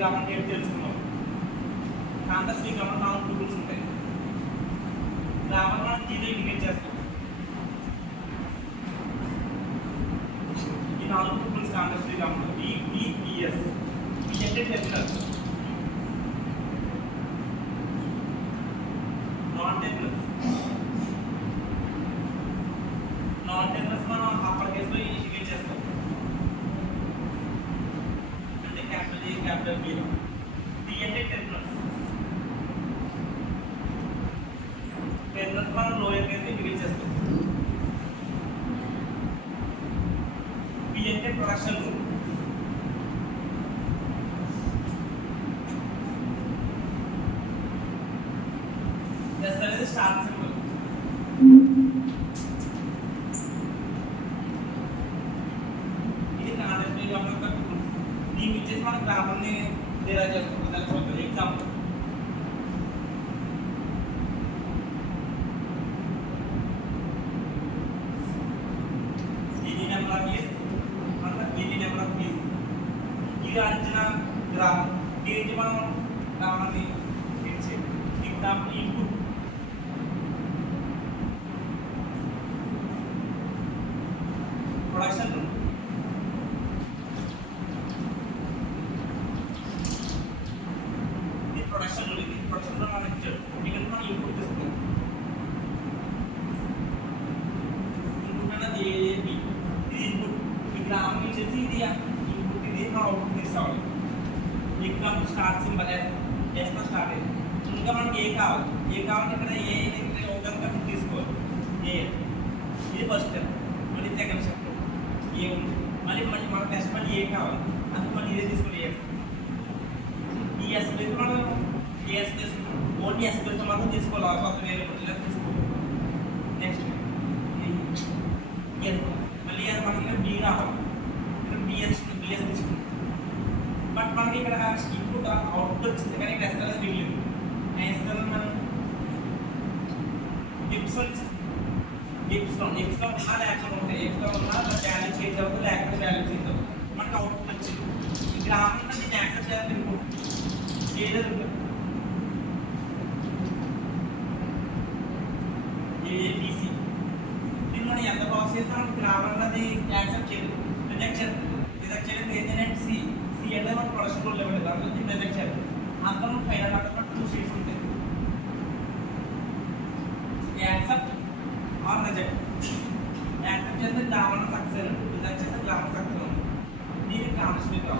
Grammar ఏంటి తెలుసుకున్నాం. Context free grammar 4 tuples ఉంటాయి. గ్రామర్ మనం T తో ఇండికేట్ చేస్తాం. ఈ 4 tuples context free grammar T, P, PS. P అంటే టెర్మినల్స్. నాన్ టెర్మినల్స్ మనం అప్పర్ కేసులో ఇండికేట్ చేస్తాం. అంటే capital A, capital B. T అంటే టెర్మినల్స్ మనం లోయర్ కేసులో ఇండికేట్ చేస్తాం. P అంటే ప్రొడక్షన్ రూల్. S అనేది స్టార్ట్ సింబల్. ఇది కాంటెక్స్ట్ ఫ్రీ గ్రామర్ యొక్క టూల్స్. దీన్ని ఇచ్చేసి మనం గ్రామర్ని డిరైవ్ చేసుకుంటాం. తెలిసిపోతుంది. Example any number of years అంటే ఎనీ నెంబర్ ఆఫ్ ఇయర్స్. ఇది అంచన గ్రామర్. దీనికి మనం గ్రామర్ని ఇచ్చేది. Example input production rule. ఇది ప్రొడక్షన్ రూల్. ఇది ప్రొడక్షన్ రూల్ మనం ఇచ్చాడు. ఇక్కడ మనం ఇన్పుట్ తీసుకుంటాం. ఇన్పుట్ అనేది A, B. ఇది ఇన్పుట్. ఈ గ్రామర్ వచ్చేసి ఇది ఇన్పుట్. ఇది మనం అవుట్పుట్ తీసుకోవాలి. ఎగ్జాంపుల్ స్టార్ట్ సింబల్ S తో స్టార్ట్ అయ్యింది. ఇంకా మనకి ఏ కావాలి. ఏ కావాలంటే ఇక్కడ ఏ ఒక తీసుకోవాలి. ఏ ఇది ఫస్ట్ స్టెప్. మళ్ళీ సెకండ్ స్టెప్ ఏ ఉంది. మళ్ళీ మన నెక్స్ట్ మళ్ళీ ఏ కావాలి. అందుకు మళ్ళీ ఇదే తీసుకోవాలి. ఈ ఎస్ ప్లేస్ మనం ఏఎస్ తీసుకుంటాం. ఓన్లీ ఎస్ ప్లేస్ మాత్రం తీసుకోవాలి. కొత్త వేరే తీసుకోవాలి. నెక్స్ట్ ఎస్ మళ్ళీ మనకి బి రావాలి. ఇక్కడ బిఎస్ తీసుకుంటాం. బట్ మనకి ఇక్కడ ఇన్పుట్ అవుట్పుట్ వచ్చింది కానీ ఇక్కడ ఎస్ అనేది మిగిలింది. ఎస్ మనం ఎక్స్లో ఉన్నా లేకపోతే ఉంటాయి. ఎక్స్లో ఉన్నా వాల్యూ చేంజ్ అవుతుంది, లేకపోతే వాల్యూ చేంజ్ అవుతుంది. మనకు అవుట్పుట్ వచ్చింది. ఈ గ్రామర్ దీన్ని యాక్సెప్ట్ చేయాలి. ఇన్పుట్ ఏదైనా ఉంటుంది. ABC దీన్ని మనం ఎంత ప్రాసెస్ చేస్తే మనకి గ్రామర్ అనేది యాక్సెప్ట్ చేయదు, రిజెక్ట్ చేస్తుంది. రిజెక్ట్ చేయలేదు ఏంటంటే సి అంటే మన ప్రొడక్షన్ రూల్ లెవెల్. దాంట్లో దీన్ని రిజెక్ట్ చేయాలి. అంతా మనం ఫైనల్ అక్కడ 2 షీట్స్ ఉంటాయి. Accept or reject. యాక్సెప్ట్ చేస్తే గ్రామర్ సక్సెస్, రిజెక్ట్ చేస్తే గ్రామర్ సక్సెస్. దీనికి కాన్స్టెంట్